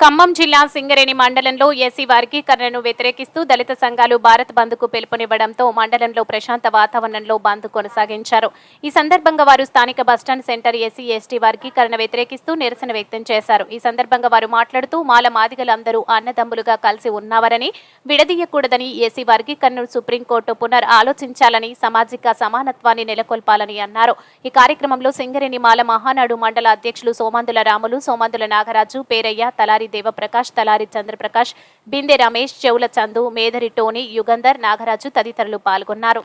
ఖమ్మం జిల్లా సింగరేణి మండలంలో ఎస్సీ వర్గీకరణను వ్యతిరేకిస్తూ దళిత సంఘాలు భారత్ బంద్కు పిలుపునివ్వడంతో మండలంలో ప్రశాంత వాతావరణంలో బంద్ కొనసాగించారు. ఈ సందర్భంగా వారు స్థానిక బస్టాండ్ సెంటర్ ఎస్సీ ఎస్టీ వర్గీకరణ వ్యతిరేకిస్తూ నిరసన వ్యక్తం చేశారు. ఈ సందర్భంగా వారు మాట్లాడుతూ మాల మాదిగలందరూ అన్నదమ్ములుగా కలిసి ఉన్నారని విడదీయకూడదని ఎస్సీ వర్గీకరణను సుప్రీంకోర్టు పునర్ ఆలోచించాలని సామాజిక సమానత్వాన్ని నెలకొల్పాలని అన్నారు. ఈ కార్యక్రమంలో సింగరేణి మాల మహానాడు మండల అధ్యక్షులు సోమందుల రాములు సోమందుల నాగరాజు పేరయ్య తలారి దేవప్రకాష్ తలారి చంద్రప్రకాష్ బిందె రమేష్ చెవుల చందు మేధరి టోనీ యుగంధర్ నాగరాజు తదితరులు పాల్గొన్నారు.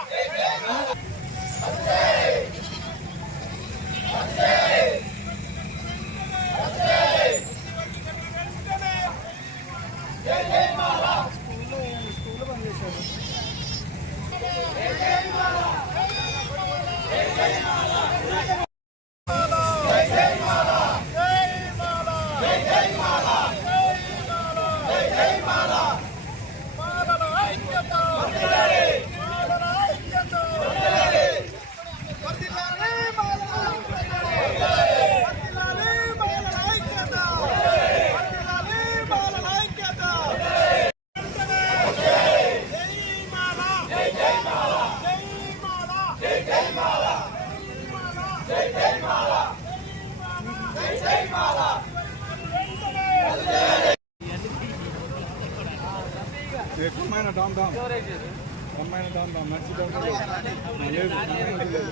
మాల జై మాల జై మాలా జై మాలా మాలల ఐక్యత మాలల ఐక్యత వర్ధిల్లాలి మాలల వర్ధిల్లాలి మాలల ఐక్యత వర్ధిల్లాలి మాలల ఐక్యత జై మాల జై జై మాల జై మాల జై జై మాల జై జై మాల జై జై మాల ఎక్కువమైన డామ్ డామ్ అమ్మాయిన డామ్ డామ్ మంచి డామ్ లేదు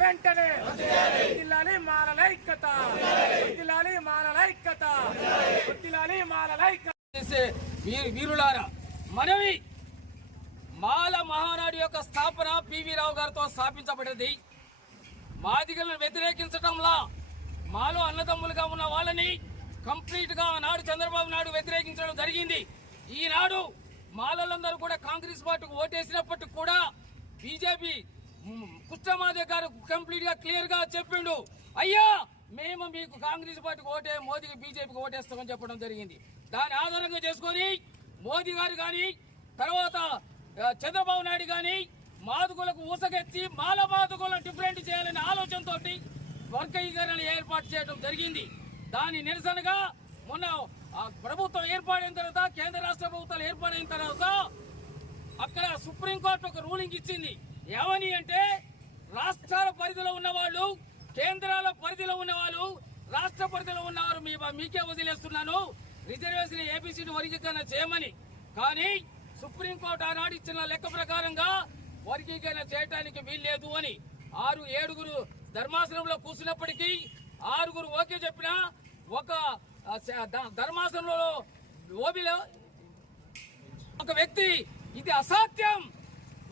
వెంటనే వదిలాలి మారల ఐక్యత వదిలాలి మారల ఐక్యత వదిలాలి మారల ఐక్యత చేసే వీరు వీరులారా మనవి మాల మహానాడు యొక్క స్థాపన పివి రావు గారితో స్థాపించబడింది. మాదిగలను వ్యతిరేకించడంలా మాలో అన్నదమ్ములుగా ఉన్న వాళ్ళని కంప్లీట్గా నాడు చంద్రబాబు నాయుడు వ్యతిరేకించడం జరిగింది. ఈనాడు మాలలందరూ కూడా కాంగ్రెస్ పార్టీకి ఓటేసినప్పటికి కూడా బీజేపీ కుష్టమాదే గారు కంప్లీట్గా క్లియర్గా చెప్పిండు. అయ్యా మేము మీకు కాంగ్రెస్ పార్టీకి ఓటే మోదీకి బీజేపీకి ఓటేస్తామని చెప్పడం జరిగింది. దాని ఆధారంగా చేసుకొని మోదీ గారు కానీ తర్వాత చంద్రబాబు నాయుడు కానీ మాదుకులకు ఊసగెత్తి మాల మాదుకులను డిఫరెంట్ చేయాలనే ఆలోచనతో వర్గీకరణ ఏర్పాటు చేయడం జరిగింది. దాని నిరసనగా మొన్న ఆ, ప్రభుత్వం ఏర్పాటైన తర్వాత కేంద్ర రాష్ట్ర ప్రభుత్వాలు ఏర్పాటైన తర్వాత అక్కడ సుప్రీంకోర్టు ఒక రూలింగ్ ఇచ్చింది. ఏమని అంటే రాష్ట్రాల పరిధిలో ఉన్నవాళ్ళు కేంద్రాల పరిధిలో ఉన్నవాళ్ళు రాష్ట్ర పరిధిలో ఉన్నవారు మీకే వదిలేస్తున్నాను. రిజర్వేషన్ ఏబిసిడి వర్గీకరణ చేయమని. కానీ సుప్రీంకోర్టు ఆనాడు ఇచ్చిన లెక్క ప్రకారంగా వర్గీకరణ చేయటానికి వీల్లేదు అని. ఆరు ఏడుగురు ధర్మాసనంలో కూర్చున్నప్పటికీ ఆరుగురు ఓకే చెప్పినా ఒక ధర్మాసనంలో ఓబిలో ఒక వ్యక్తి. ఇది అసాధ్యం.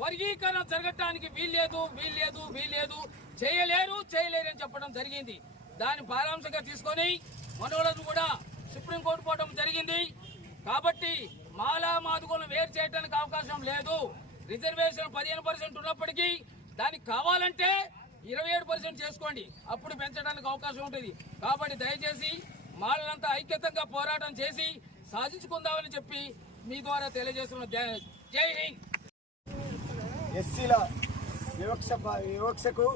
వర్గీకరణ జరగటానికి వీల్లేదు వీల్లేదు వీల్లేదు. చేయలేరు చేయలేరు అని చెప్పడం జరిగింది. దాని పారాంశంగా తీసుకొని మనోళ్ళను కూడా సుప్రీంకోర్టు పోవడం జరిగింది. కాబట్టి మాలా మాదుగోలను వేరు చేయడానికి అవకాశం లేదు. రిజర్వేషన్ పదిహేను పర్సెంట్ ఉన్నప్పటికీ దానికి కావాలంటే ఇరవై ఏడు పర్సెంట్ చేసుకోండి. అప్పుడు పెంచడానికి అవకాశం ఉంటుంది. కాబట్టి దయచేసి మాలంతా ఐక్యతంగా పోరాటం చేసి సాధించుకుందామని చెప్పి మీ ద్వారా తెలియజేస్తున్న జై హింద్. ఎస్సీల వివక్ష వివక్షకు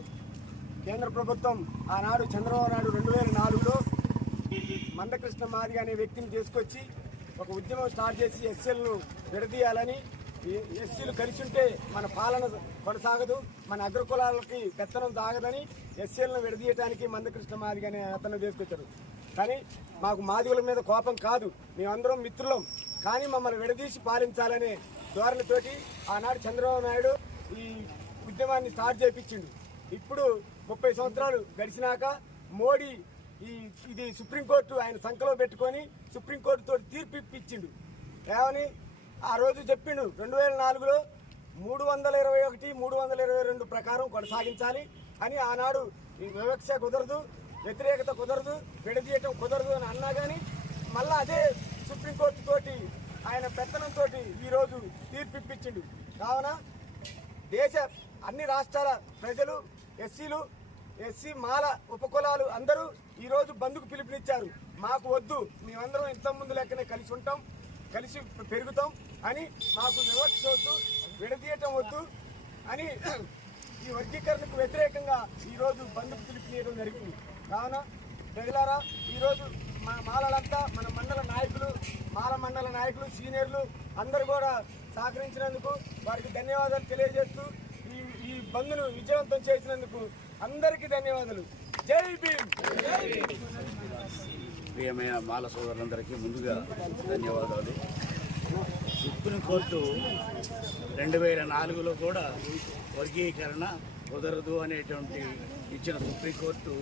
కేంద్ర ప్రభుత్వం ఆనాడు చంద్రబాబు నాయుడు రెండు వేల నాలుగులో మందకృష్ణ మాదిగ అనే వ్యక్తిని తీసుకొచ్చి ఒక ఉద్యమం స్టార్ట్ చేసి ఎస్సీలను విడదీయాలని ఎస్సీలు కలిసి ఉంటే మన పాలన కొనసాగదు మన అగ్రకులాలకి పెత్తనం తాగదని ఎస్సీలను విడదీయటానికి మందకృష్ణ మాదిగ అనే అతను తీసుకొచ్చారు. కానీ మాకు మాదిగుల మీద కోపం కాదు మేమందరం మిత్రులం. కానీ మమ్మల్ని విడదీసి పాలించాలనే ధోరణితోటి ఆనాడు చంద్రబాబు నాయుడు ఈ ఉద్యమాన్ని స్టార్ట్ చేయించిండు ఇప్పుడు ముప్పై సంవత్సరాలు గడిచినాక మోడీ ఈ ఇది సుప్రీంకోర్టు ఆయన సంఖలో పెట్టుకొని సుప్రీంకోర్టుతో తీర్పు ఇప్పించిండు. ఏమని? ఆ రోజు చెప్పిండు రెండు వేల నాలుగులో మూడు వందల ఇరవై ఒకటి మూడు వందల ఇరవై రెండు ప్రకారం కొనసాగించాలి అని ఆనాడు ఈ వివక్ష కుదరదు వ్యతిరేకత కుదరదు విడదీయటం కుదరదు అని అన్నా కానీ మళ్ళా అదే సుప్రీంకోర్టు తోటి ఆయన పెత్తనంతో ఈరోజు తీర్పు ఇప్పించిండు. కావున దేశ అన్ని రాష్ట్రాల ప్రజలు ఎస్సీలు ఎస్సీ మాల ఉపకులాలు అందరూ ఈరోజు బంధుకు పిలుపునిచ్చారు. మాకు వద్దు మేమందరం ఇంత ముందు లెక్కనే కలిసి ఉంటాం కలిసి పెరుగుతాం అని మాకు వివక్ష వద్దు విడదీయటం వద్దు అని ఈ వర్గీకరణకు వ్యతిరేకంగా ఈరోజు బంధుకు పిలుపునియడం జరిగింది. కావున ప్రజలారా ఈరోజు మా మాలలంతా మన మండల నాయకులు మాల మండల నాయకులు సీనియర్లు అందరూ కూడా సహకరించినందుకు వారికి ధన్యవాదాలు తెలియజేస్తూ ఈ ఈ బంద్ను విజయవంతం చేసినందుకు అందరికీ ధన్యవాదాలు. జై భీమ్! ప్రియమైన మాల సోదరులందరికీ ముందుగా ధన్యవాదాలు. సుప్రీంకోర్టు రెండు వేల నాలుగులో కూడా వర్గీకరణ కుదరదు అనేటువంటి ఇచ్చిన సుప్రీంకోర్టు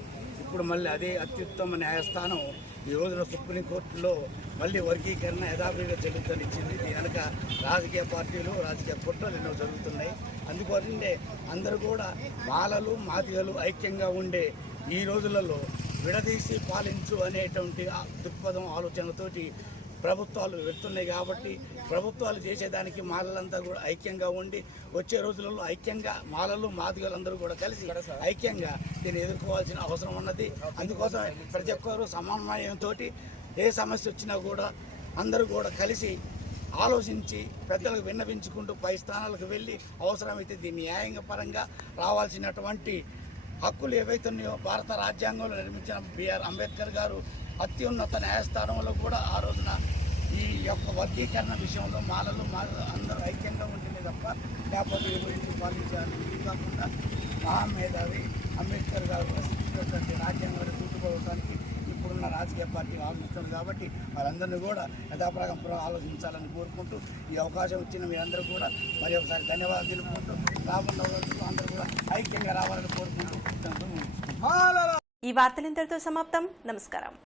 ఇప్పుడు మళ్ళీ అదే అత్యుత్తమ న్యాయస్థానం ఈ రోజున సుప్రీంకోర్టులో మళ్ళీ వర్గీకరణ యథావిధిగా జరుగుతుంది ఇచ్చింది వెనక రాజకీయ పార్టీలు రాజకీయ కుట్రలు ఎన్నో జరుగుతున్నాయి. అందుకోసమే అందరూ కూడా మాలలు మాదిగలు ఐక్యంగా ఉండే ఈ రోజులలో విడదీసి పాలించు అనేటువంటి దృక్పథం ఆలోచనతోటి ప్రభుత్వాలు వెళ్తున్నాయి కాబట్టి ప్రభుత్వాలు చేసేదానికి మాలలంతా కూడా ఐక్యంగా ఉండి వచ్చే రోజులలో ఐక్యంగా మాలలు మాదిగలందరూ కూడా కలిసి ఐక్యంగా దీన్ని ఎదుర్కోవాల్సిన అవసరం ఉన్నది. అందుకోసం ప్రతి ఒక్కరు సమన్వయంతో ఏ సమస్య వచ్చినా కూడా అందరూ కూడా కలిసి ఆలోచించి పెద్దలకు విన్నవించుకుంటూ పై స్థానాలకు వెళ్ళి అవసరమైతే దీన్ని న్యాయంగా పరంగా రావాల్సినటువంటి హక్కులు ఏవైతున్నాయో భారత రాజ్యాంగంలో నిర్మించిన బిఆర్ అంబేద్కర్ గారు అత్యున్నత న్యాయస్థానంలో కూడా ఆ రోజున ఈ యొక్క వర్గీకరణ విషయంలో మాలలు మాలలు అందరూ ఐక్యంగా ఉంటుంది తప్ప లేకపోతే గురించి పాలించాలి ఇది కాకుండా మహామేధావి అంబేద్కర్ గారు రచించినటువంటి రాజ్యాంగాన్ని తూటుకోవడానికి ఇప్పుడున్న రాజకీయ పార్టీ ఆలోచిస్తుంది కాబట్టి వారందరినీ కూడా యథాప్రకారం ఆలోచించాలని కోరుకుంటూ ఈ అవకాశం ఇచ్చిన మీరందరూ కూడా మరి ఒకసారి ధన్యవాదాలు తెలుపుకుంటూ రాబోన్న అందరూ కూడా ఐక్యంగా రావాలని కోరుకుంటూ ఈ వార్తలు ఇంతటితో సమాప్తం. నమస్కారం.